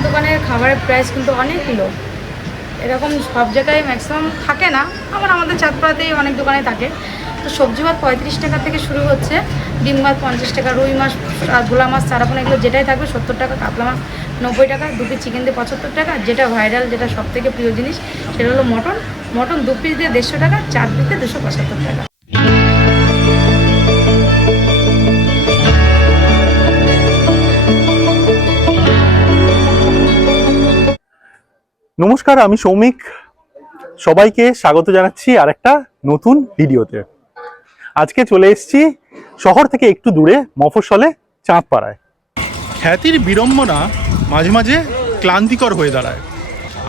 আমার দোকানের খাবারের প্রাইস কিন্তু অনেক লো এরকম সব জায়গায় ম্যাক্সিমাম থাকে না, আবার আমাদের চাঁদপাড়াতেই অনেক দোকানে থাকে। তো সবজি ভাত পঁয়ত্রিশ টাকা থেকে শুরু হচ্ছে, ডিম ভাত পঞ্চাশ টাকা, রুই মাছ ভোলা মাছ, চারাপোনা, এগুলো যেটাই থাকবে, সত্তর টাকা, কাতলা মাছ নব্বই টাকা, দু পিস চিকেন দিয়ে পঁচাত্তর টাকা, যেটা ভাইরাল যেটা সব থেকে প্রিয় জিনিস, সেটা হলো মটন। মটন দু পিস দিয়ে দেড়শো টাকা, চার পিস দিয়ে দুশো পঁচাত্তর টাকা। নমস্কার, আমি সৌমিক। সবাইকে স্বাগত জানাচ্ছি আরেকটা নতুন ভিডিওতে। আজকে চলে এসছি শহর থেকে একটু দূরে, মফস্বলে, চাঁদপাড়ায়। খ্যাতির বিড়ম্বনা মাঝে মাঝে ক্লান্তিকর হয়ে দাঁড়ায়।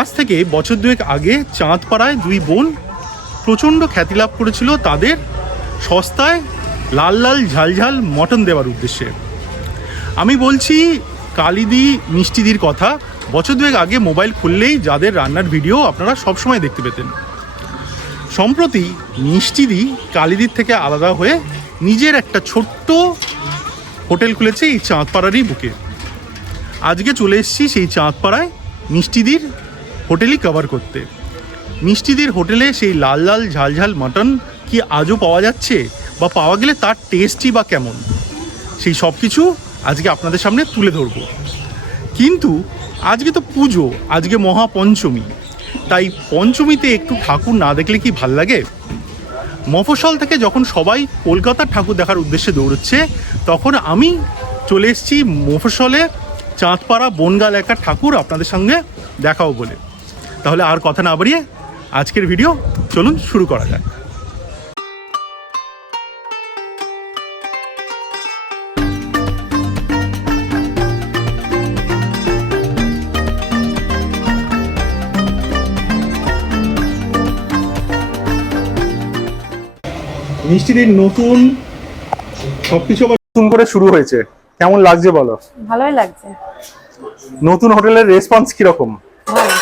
আজ থেকে বছর দুয়েক আগে চাঁদপাড়ায় দুই বোন প্রচণ্ড খ্যাতি লাভ করেছিল তাদের সস্তায় লাল লাল ঝালঝাল মটন দেওয়ার উদ্দেশ্যে। আমি বলছি, কালিদি মিষ্টিদির কথা বছর দুয়েক আগে মোবাইল খুললেই যাদের রান্নার ভিডিও আপনারা সবসময় দেখতে পেতেন। সম্প্রতি মিষ্টিদি কালিদির থেকে আলাদা হয়ে নিজের একটা ছোট্ট হোটেল খুলেছে এই চাঁদপাড়ারই বুকে। আজকে চলে এসেছি সেই চাঁদপাড়ায় মিষ্টিদির হোটেলই কভার করতে। মিষ্টিদির হোটেলে সেই লাল লাল ঝালঝাল মাটন কি আজও পাওয়া যাচ্ছে বা পাওয়া গেলে তার টেস্টই বা কেমন? সেই সব কিছু আজকে আপনাদের সামনে তুলে ধরবো। কিন্তু আজকে তো পুজো, আজকে মহাপঞ্চমী। তাই পঞ্চমীতে একটু ঠাকুর না দেখলে কি ভালো লাগে? মফস্বল থেকে যখন সবাই কলকাতার ঠাকুর দেখার উদ্দেশ্যে দৌড়চ্ছে, তখন আমি চলে এসেছি মফস্বলে চাঁদপাড়া বনগা এলাকার ঠাকুর আপনাদের সঙ্গে দেখাও বলে। তাহলে আর কথা না বাড়িয়ে আজকের ভিডিও চলুন শুরু করা যাক। মিষ্টিদির নতুন সবকিছু আবার নতুন করে শুরু হয়েছে। কেমন লাগছে বলো? ভালোই লাগছে। নতুন হোটেলের রেসপন্স কীরকম? ভালো।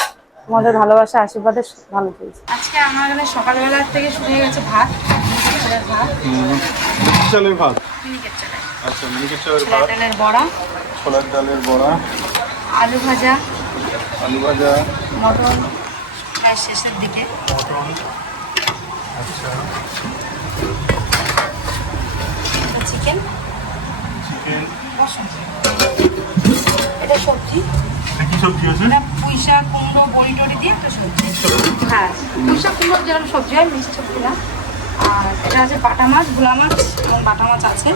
তোমাদের ভালোবাসা আশীর্বাদে ভালো চলছে। আজকে আমার এখানে সকালবেলা থেকে শুরু হয়ে গেছে ভাত ভাত। চালের ভাত? আচ্ছা মিনিকেট চালের ছোলার ডালের বড়া। ছোলার ডালের বড়া। আলু ভাজা। আলু ভাজা। মটন। আর শেষের দিকে। মটন। আচ্ছা। চিকেন চিকেন এটা সবজি। কি সবজি আছে? এটা পুঁই শাক কুমড়ো বড়ি টড়ি দিয়ে একটা সবজি। হ্যাঁ পুঁই শাক কুমড়ো যেরকম সবজি হয় সবজি না। আর এটা আছে বাটা মাছ ভোলা মাছ এবং বাটা মাছ আছে।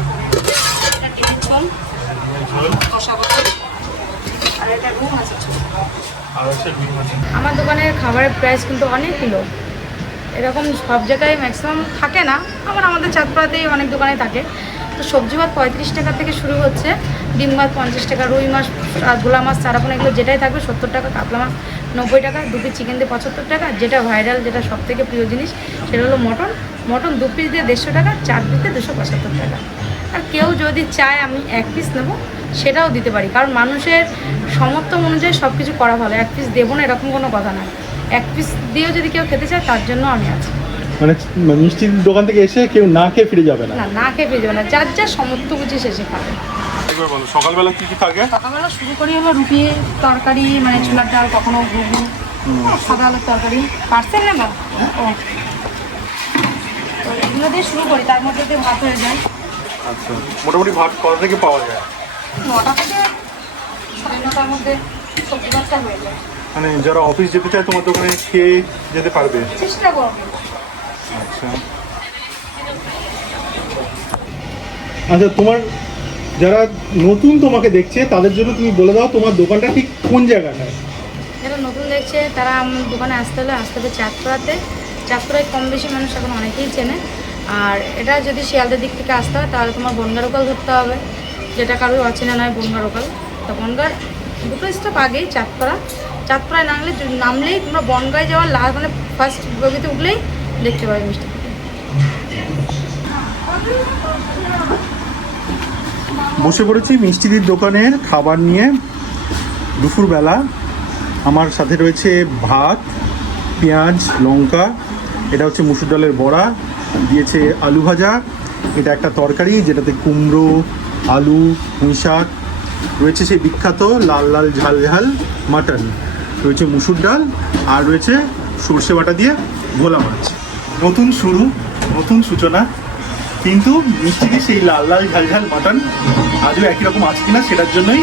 এটা ডিমের ঝোল। কষা কষা। আর এটা রুম আছে আমার দোকানের খাবারের প্রাইস কিন্তু অনেক কিলো। এরকম সব জায়গায় ম্যাক্সিমাম থাকে না আবার আমাদের চাঁদপাড়াতেই অনেক দোকানে থাকে। তো সবজি ভাত পঁয়ত্রিশ টাকা থেকে শুরু হচ্ছে, ডিম ভাত পঞ্চাশ টাকা, রুই মাছ ভোলা মাছ চারাপোনা এগুলো যেটাই থাকবে, সত্তর টাকা, কাতলা মাছ নব্বই টাকা দু পিস চিকেন দিয়ে পঁচাত্তর টাকা, যেটা ভাইরাল, যেটা সব থেকে প্রিয় জিনিস, সেটা হলো মটন। মটন দু পিস দিয়ে দেড়শো টাকা, চার পিস দিয়ে দুশো পঁচাত্তর টাকা। আর কেউ যদি চায় আমি এক পিস নেব, সেটাও দিতে পারি। কারণ মানুষের সমর্থন অনুযায়ী সব কিছু করা ভালো। এক পিস দেবো না, এরকম কোনো কথা নয়। এক পিস দিয়েও যদি কেউ খেতে চায়, তার জন্য আমি আছি। মানে মিষ্টির দোকান থেকে এসে কেউ না খেয়ে ফিরে যাবে না। না না খেয়ে পেয়ে যাবে না। যার যার সমর্থ বুঝে শেষে খাবে। সকালবেলা কি কি থাকে? সকালবেলা শুরু করি হলো রুটি তরকারি মানে ছোলার ডাল কখনো ঘুগনি সাদা আলুর তরকারি। পার্সেল নেব? ও। তো এগুলো দিয়ে শুরু করি তার মধ্যে দিয়ে ভাত হয়ে যায়। আচ্ছা মোটামুটি ভাত কটা থেকে পাওয়া যায়? নটা থেকে সাড়ে নটার মধ্যে সবজি ভাতটা হয়ে যায়। মানে যারা অফিস যেতে চায় তোমার দোকানে খেয়ে যেতে পারবে? চেষ্টা করব। আচ্ছা। আচ্ছা তোমার যারা নতুন তোমাকে দেখছে তাদের জন্য তুমি বলে দাও তোমার দোকানটা ঠিক কোন জায়গাটায়? যারা নতুন দেখছে তারা আমার দোকানে আসতে হলে আসতে হবে চাঁদপুরাতে চাঁদপুরায় কম বেশি মানুষ এখন অনেকেই চেনে। আর এটা যদি শিয়ালদের দিক থেকে আসতে হয় তাহলে তোমার বনগা লোকাল ধরতে হবে। যেটা কারোর অচেনা নয় বনগা লোকাল তো বনগার দুটো স্টপ আগেই চাঁদপাড়া চাঁদপাড়ায় নামলে নামলেই তোমরা বনগায় যাওয়ার লাস্ট মানে ফার্স্ট বগিতে উঠলেই দেখতে পাবে মিষ্টি। বসে পড়েছি মিষ্টিদির দোকানের খাবার নিয়ে। দুপুরবেলা আমার সাথে রয়েছে ভাত, পেঁয়াজ, লঙ্কা, এটা হচ্ছে মুসুর ডালের বড়া, দিয়েছে আলু ভাজা, এটা একটা তরকারি যেটাতে কুমড়ো, আলু, পুঁই শাক, রয়েছে সেই বিখ্যাত লাল লাল ঝাল ঝাল মাটন, রয়েছে মুসুর ডাল, আর রয়েছে সর্ষে বাটা দিয়ে ভোলা মাছ। নতুন শুরু, নতুন সূচনা। কিন্তু মিষ্টিতে সেই লাল লাল ঝাল ঝাল মাটন আজও একই রকম আছে কিনা সেটার জন্যই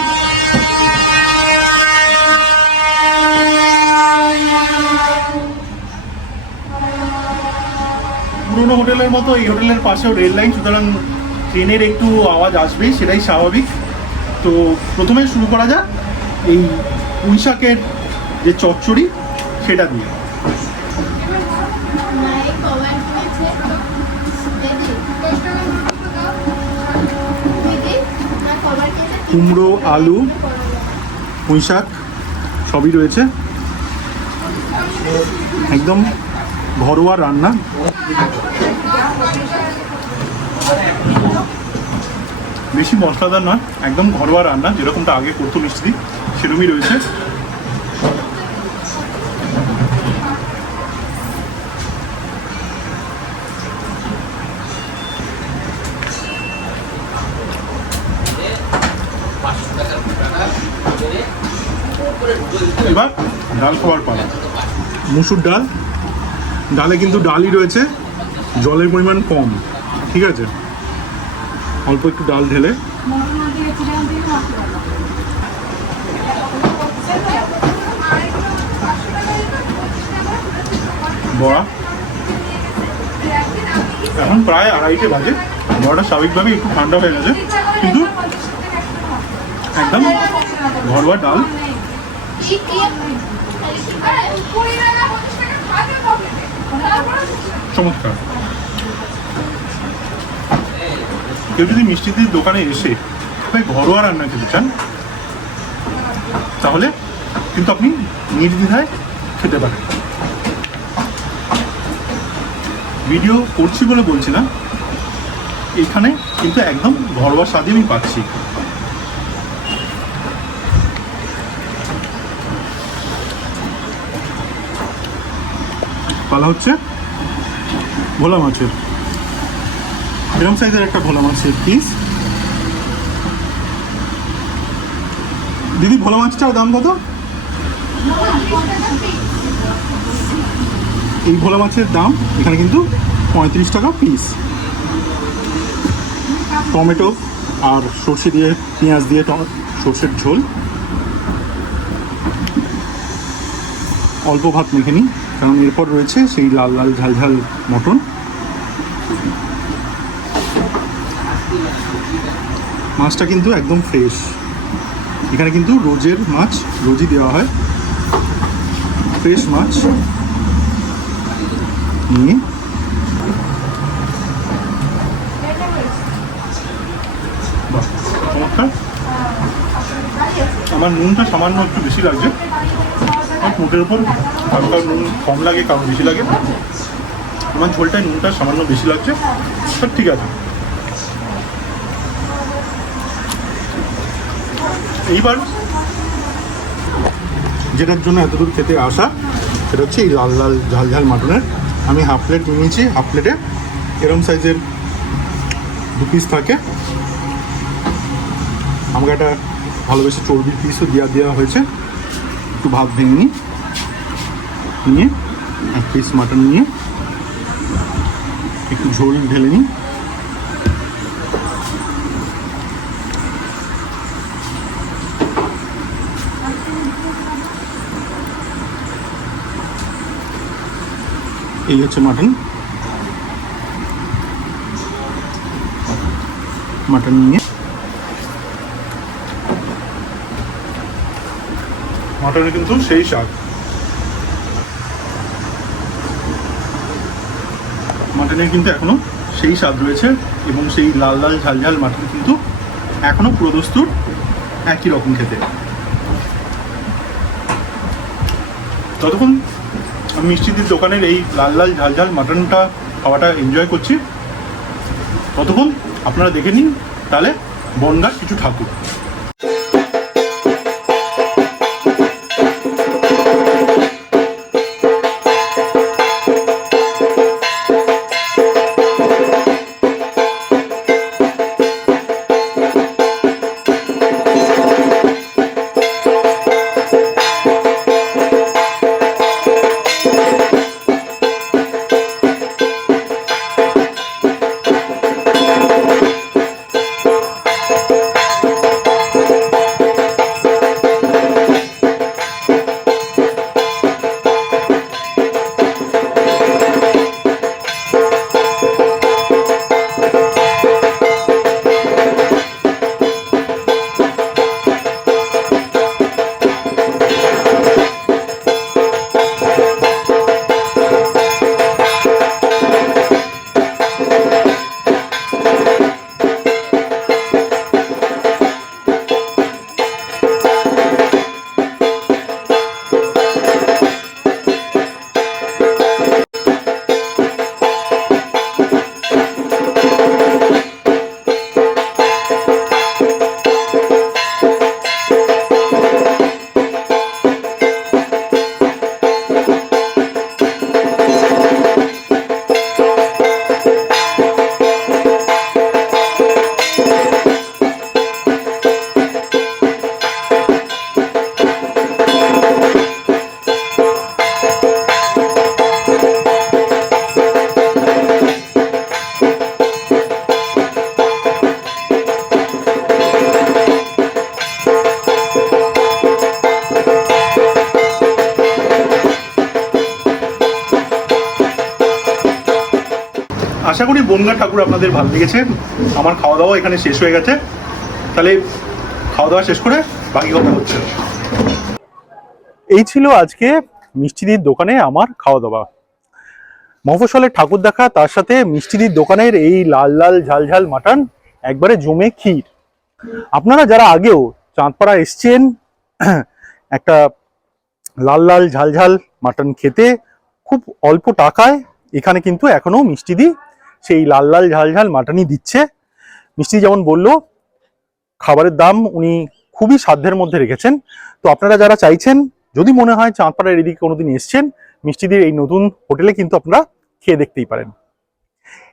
পুরোনো হোটেলের মতো এই হোটেলের পাশেও রেল লাইন, সুতরাং ট্রেনের একটু আওয়াজ আসবেই, সেটাই স্বাভাবিক। তো প্রথমে শুরু করা যাক এই পুঁইশাকের যে চচ্চড়ি, সেটা দিয়ে। কুমড়ো, আলু পুঁই শাক সবই রয়েছে। একদম ঘরোয়া রান্না। বেশি মশলাদার নয়, একদম ঘরোয়া রান্না, যেরকমটা আগে করতো মিষ্টি, সেরকমই রয়েছে। ডাল খাওয়ার পালা। মুসুর ডাল, ডালে কিন্তু ডালই রয়েছে, জলের পরিমাণ কম, ঠিক আছে? অল্প একটু ডাল ঢেলে। বড়া। এখন প্রায় আড়াইটে বাজে। বড়াটা স্বাভাবিকভাবে একটু ঠান্ডা হয়ে গেছে, কিন্তু একদম ঘরোয়া ডাল। চমৎকার। কেউ যদি মিষ্টিদির দোকানে এসে ভাই ঘরোয়া রান্না খেতে চান, তাহলে কিন্তু আপনি নির্দ্বিধায় খেতে পারেন। ভিডিও করছি বলে বলছি না, এখানে কিন্তু একদম ঘরোয়া স্বাদই আমি পাচ্ছি। পালা হচ্ছে। ভোলা মাছের। এরকম সাইজের একটা ভোলা মাছের পিস দিদি, ভোলা মাছটার দাম কত? এই ভোলা মাছের দাম এখানে কিন্তু পঁয়ত্রিশ টাকা পিস টমেটো আর সর্ষে দিয়ে, পেঁয়াজ দিয়ে সর্ষের ঝোল। অল্প ভাত মেখে নিই। কারণ এরপর রয়েছে সেই লাল লাল ঝাল ঝাল মটন। মাছটা কিন্তু একদম ফ্রেশ এখানে কিন্তু রোজের মাছ, রোজই দেওয়া হয়। ফ্রেশ মাছ। নিয়ে। আমার নুনটা সামান্য একটু বেশি লাগছে। ঠোঁটের উপর? কারও নুন কম লাগে, কারণ বেশি লাগে। আমার ঝোলটায় নুনটা সামান্য বেশি লাগছে সব ঠিক আছে। এইবার যেটার জন্য এতদূর খেতে আসা, সেটা হচ্ছে এই লাল লাল ঝাল ঝাল মাটনের। আমি হাফ প্লেট নিয়েছি, হাফ প্লেটে এরম সাইজের দু পিস থাকে। আমাকে একটা ভালোবেসে চর্বির পিসও দেওয়া দেওয়া হয়েছে। একটু ভাত ভেঙে নিই নিয়ে, এক পিস মাটন নিয়ে, একটু ঝোল ঢেলে নিই। এই হচ্ছে মাটন মাটন নিয়ে মাটনে কিন্তু সেই স্বাদ মাটনের কিন্তু এখনও সেই স্বাদ রয়েছে এবং সেই লাল লাল ঝাল ঝাল মাটন কিন্তু এখনও প্রদস্তুর একই রকম খেতে। ততক্ষণ আমি মিষ্টিদির দোকানের এই লাল লাল ঝাল ঝাল মাটনটা খাওয়াটা এনজয় করছি। ততক্ষণ আপনারা দেখে নিন, তাহলে বনগার কিছু ঠাকুর। বনগা ঠাকুর আপনাদের ভালো লেগেছে। আমার খাওয়া দাওয়া এখানে শেষ হয়ে গেছে। তাহলে খাওয়া দাওয়া শেষ করে বাকি কথা হচ্ছে। এই ছিল আজকে মিষ্টিদির দোকানে আমার খাওয়া দাওয়া মফস্বলের ঠাকুর দেখা, তার সাথে মিষ্টিদির দোকানের এই লাল লাল ঝাল ঝাল মাটন, একবারে জমে ক্ষীর। আপনারা যারা আগেও চাঁদপাড়া এসছেন, একটা লাল লাল ঝাল ঝাল মাটন খেতে, খুব অল্প টাকায় এখানে কিন্তু এখনও মিষ্টি দি সেই লাল লাল ঝাল ঝাল মাটানি দিচ্ছে। মিষ্টি যেমন বলল, খাবারের দাম উনি খুবই সাধ্যের মধ্যে রেখেছেন। তো আপনারা যারা চাইছেন, যদি মনে হয় চাঁদপাড়ার এদিকে কোনোদিন এসছেন, মিষ্টিদির এই নতুন হোটেলে কিন্তু আপনারা খেয়ে দেখতেই পারেন।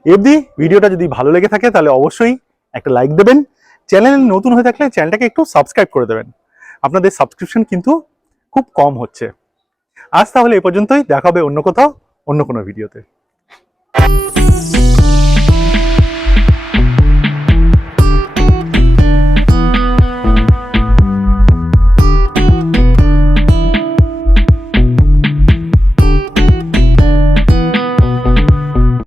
এফদি ভিডিওটা যদি ভালো লেগে থাকে, তাহলে অবশ্যই একটা লাইক দেবেন। চ্যানেল নতুন হয়ে থাকলে চ্যানেলটাকে একটু সাবস্ক্রাইব করে দেবেন। আপনাদের সাবস্ক্রিপশন কিন্তু খুব কম হচ্ছে। আজ তাহলে এ পর্যন্তই, দেখা হবে অন্য কোথাও, অন্য কোনো ভিডিওতে।